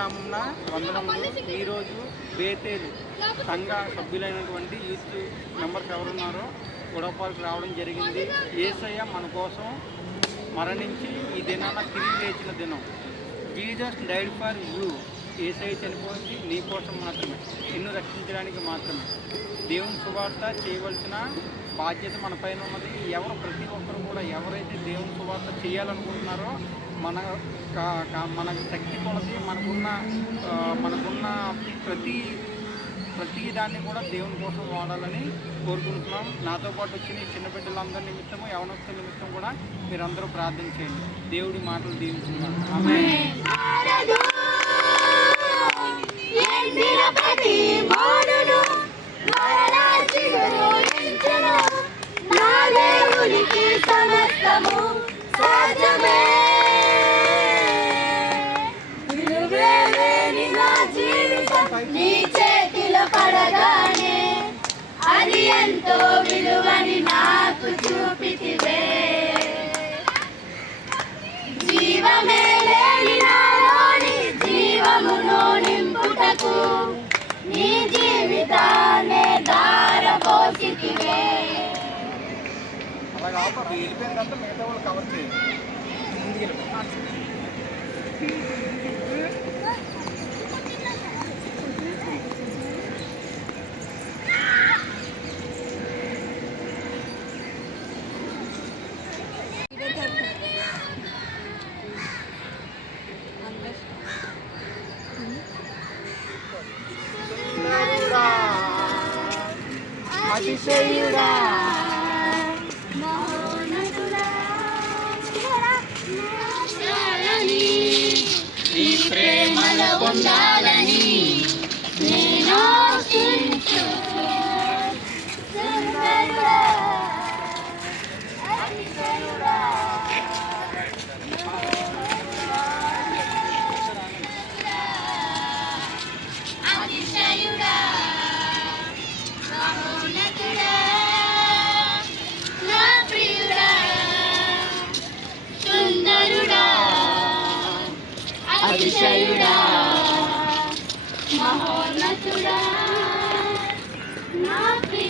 పరిణామం వందనములు ఈరోజు బేతేలు సంఘ సభ్యులైనటువంటి యూత్ మెంబర్స్ ఎవరున్నారో గొడవపాలకు రావడం జరిగింది. ఏసయ్య మన కోసం మరణించి ఈ దినాన తిరిగి లేచిన దినం. జీజస్ డైడ్ ఫర్ యూ ఏసఐ చనిపోయింది. నీ కోసం మాత్రమే. నిన్ను రక్షించడానికి మాత్రమే. దేవుని సువార్త చేయవలసిన బాధ్యత మన పైన ఉన్నది. ఎవరు ప్రతి ఒక్కరు కూడా ఎవరైతే దేవుని సువార్త చేయాలనుకుంటున్నారో మన కా- కా- మన శక్తి కొలది మనకున్న మనకున్న ప్రతి ప్రతి దాన్ని కూడా దేవుని కోసం వాడాలని కోరుకుంటున్నాం. నాతో పాటు వచ్చిన చిన్న బిడ్డలందరి నిమిత్తము యవనస్తుల నిమిత్తం కూడా మీరందరూ ప్రార్థన చేయండి. దేవుడి మాటలు దీవించుకున్నాను ఆమె నీ చేతిలో పడగానే అది ఎంతో విలువని నాకు చూపితివే. జీవమే లేని నాలోని జీవమును నింపుటకు నీ జీవితాన్ని దారపోసితివే అలాగా మిగతా వాళ్ళు కవర్ చేయాలి అతిశయుడా మహోన్నతుడా నీ ప్రేమలో ఉండాలని అతిశయుడా. మహోన్నతుడా. నా ప్రియ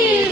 Cheers!